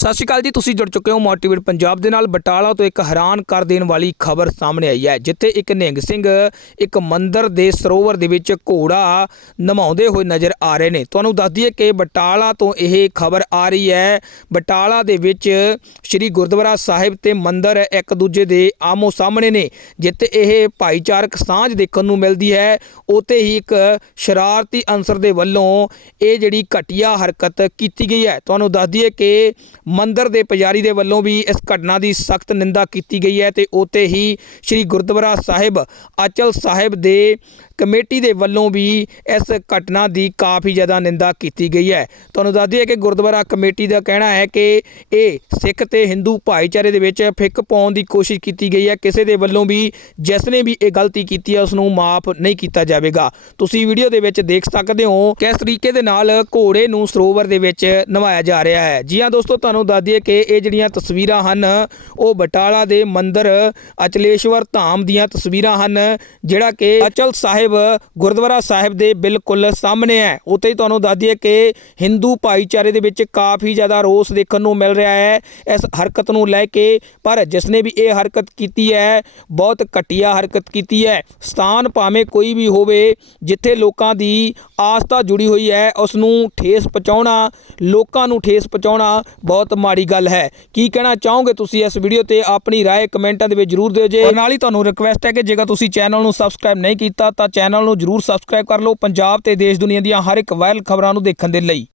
ਸਤਿ ਸ਼੍ਰੀ ਅਕਾਲ ਜੀ, ਤੁਸੀਂ ਜੁੜ ਚੁੱਕੇ ਹੋ ਮੋਟੀਵੇਟ ਪੰਜਾਬ ਦੇ ਨਾਲ। ਬਟਾਲਾ ਤੋਂ ਇੱਕ ਹੈਰਾਨ ਕਰ ਦੇਣ ਵਾਲੀ ਖਬਰ ਸਾਹਮਣੇ ਆਈ ਹੈ, ਜਿੱਥੇ ਇੱਕ ਨਿਹੰਗ ਸਿੰਘ ਇੱਕ ਮੰਦਰ ਦੇ ਸਰੋਵਰ ਦੇ ਵਿੱਚ ਘੋੜਾ ਨਮਾਉਂਦੇ ਹੋਏ ਨਜ਼ਰ ਆ ਰਹੇ ਨੇ। ਤੁਹਾਨੂੰ ਦੱਸ ਦਈਏ ਕਿ ਬਟਾਲਾ ਤੋਂ ਇਹ ਖਬਰ ਆ ਰਹੀ ਹੈ। ਬਟਾਲਾ ਦੇ ਵਿੱਚ ਸ੍ਰੀ ਗੁਰਦੁਆਰਾ ਸਾਹਿਬ ਤੇ ਮੰਦਰ ਇੱਕ ਦੂਜੇ ਦੇ ਆਮੋ ਸਾਹਮਣੇ ਨੇ, ਜਿੱਥੇ ਇਹ ਭਾਈਚਾਰਕ ਸਾਂਝ ਦੇਖਣ ਨੂੰ ਮਿਲਦੀ ਹੈ। ਉਤੇ ਹੀ ਇੱਕ ਸ਼ਰਾਰਤੀ ਅੰਸਰ ਦੇ ਵੱਲੋਂ ਇਹ ਜਿਹੜੀ ਘਟੀਆ ਹਰਕਤ ਕੀਤੀ ਗਈ ਹੈ। ਤੁਹਾਨੂੰ ਦੱਸ ਦਈਏ ਕਿ ਮੰਦਿਰ ਦੇ ਪੁਜਾਰੀ ਦੇ ਵੱਲੋਂ ਵੀ ਇਸ ਘਟਨਾ ਦੀ ਸਖਤ ਨਿੰਦਾ ਕੀਤੀ ਗਈ ਹੈ ਤੇ ਉਤੇ ਹੀ ਸ੍ਰੀ ਗੁਰਦੁਆਰਾ ਸਾਹਿਬ ਅਚਲ ਸਾਹਿਬ ਦੇ ਕਮੇਟੀ ਦੇ ਵੱਲੋਂ ਵੀ ਇਸ ਘਟਨਾ ਦੀ ਕਾਫੀ ਜ਼ਿਆਦਾ ਨਿੰਦਾ ਕੀਤੀ ਗਈ ਹੈ। ਤੁਹਾਨੂੰ ਦੱਸ ਦਈਏ ਕਿ ਗੁਰਦੁਆਰਾ ਕਮੇਟੀ ਦਾ ਕਹਿਣਾ ਹੈ ਕਿ ਇਹ ਸਿੱਖ ਤੇ ਹਿੰਦੂ ਭਾਈਚਾਰੇ ਦੇ ਵਿੱਚ ਫਿੱਕ ਪਾਉਣ ਦੀ ਕੋਸ਼ਿਸ਼ ਕੀਤੀ ਗਈ ਹੈ। ਕਿਸੇ ਦੇ ਵੱਲੋਂ ਵੀ ਜਿਸ ਨੇ ਵੀ ਇਹ ਗਲਤੀ ਕੀਤੀ ਹੈ, ਉਸ ਨੂੰ ਮਾਫ ਨਹੀਂ ਕੀਤਾ ਜਾਵੇਗਾ। ਤੁਸੀਂ ਵੀਡੀਓ ਦੇ ਵਿੱਚ ਦੇਖ ਸਕਦੇ ਹੋ ਕਿਸ ਤਰੀਕੇ ਦੇ ਨਾਲ ਘੋੜੇ ਨੂੰ ਸਰੋਵਰ ਦੇ ਵਿੱਚ ਨਵਾਇਆ ਜਾ ਰਿਹਾ ਹੈ। ਜੀ ਹਾਂ ਦੋਸਤੋ, ਤੁਹਾਨੂੰ ਦੱਸ ਦਈਏ ਕਿ ਇਹ ਜਿਹੜੀਆਂ ਤਸਵੀਰਾਂ ਹਨ, ਉਹ ਬਟਾਲਾ ਦੇ ਮੰਦਰ ਅਚਲੇਸ਼ਵਰ ਧਾਮ ਦੀਆਂ ਤਸਵੀਰਾਂ ਹਨ, ਜਿਹੜਾ ਕਿ ਅਚਲ ਸਾਹਿਬ ਗੁਰਦੁਆਰਾ ਸਾਹਿਬ ਦੇ ਬਿਲਕੁਲ ਸਾਹਮਣੇ ਹੈ। ਉੱਥੇ ਹੀ ਤੁਹਾਨੂੰ ਦੱਸ ਦਈਏ ਕਿ ਹਿੰਦੂ ਭਾਈਚਾਰੇ ਦੇ ਵਿੱਚ ਕਾਫੀ ਜ਼ਿਆਦਾ ਰੋਸ ਦੇਖਣ ਨੂੰ ਮਿਲ ਰਿਹਾ ਹੈ ਇਸ ਹਰਕਤ ਨੂੰ ਲੈ ਕੇ, ਪਰ ਜਿਸ ਨੇ ਵੀ ਇਹ ਹਰਕਤ ਕੀਤੀ ਹੈ, ਬਹੁਤ ਘਟੀਆ ਹਰਕਤ ਕੀਤੀ ਹੈ। ਸਥਾਨ ਭਾਵੇਂ ਕੋਈ ਵੀ ਹੋਵੇ, ਜਿੱਥੇ ਲੋਕਾਂ ਦੀ ਆਸਥਾ ਜੁੜੀ ਹੋਈ ਹੈ ਉਸ ਨੂੰ ਠੇਸ ਪਹੁੰਚਾਉਣਾ, ਲੋਕਾਂ ਨੂੰ ਠੇਸ ਪਹੁੰਚਾਉਣਾ ਬਹੁਤ ਮਾੜੀ ਗੱਲ ਹੈ ਕੀ ਕਹਿਣਾ ਚਾਹੋਗੇ ਤੁਸੀਂ ਇਸ ਵੀਡੀਓ ਤੇ ਆਪਣੀ رائے ਕਮੈਂਟਾਂ ਦੇ ਵਿੱਚ ਜਰੂਰ ਦਿਓ ਜੇ ਔਰ ਨਾਲ ਹੀ ਤੁਹਾਨੂੰ ਰਿਕਵੈਸਟ ਹੈ ਕਿ ਜੇਕਰ ਤੁਸੀਂ ਚੈਨਲ ਨੂੰ ਸਬਸਕ੍ਰਾਈਬ ਨਹੀਂ ਕੀਤਾ ਤਾਂ ਚੈਨਲ ਨੂੰ ਜਰੂਰ ਸਬਸਕ੍ਰਾਈਬ ਕਰ ਲਓ ਪੰਜਾਬ ਤੇ ਦੇਸ਼ ਦੁਨੀਆ ਦੀਆਂ ਹਰ ਇੱਕ ਵਾਇਰਲ ਖਬਰਾਂ ਨੂੰ ਦੇਖਣ ਦੇ ਲਈ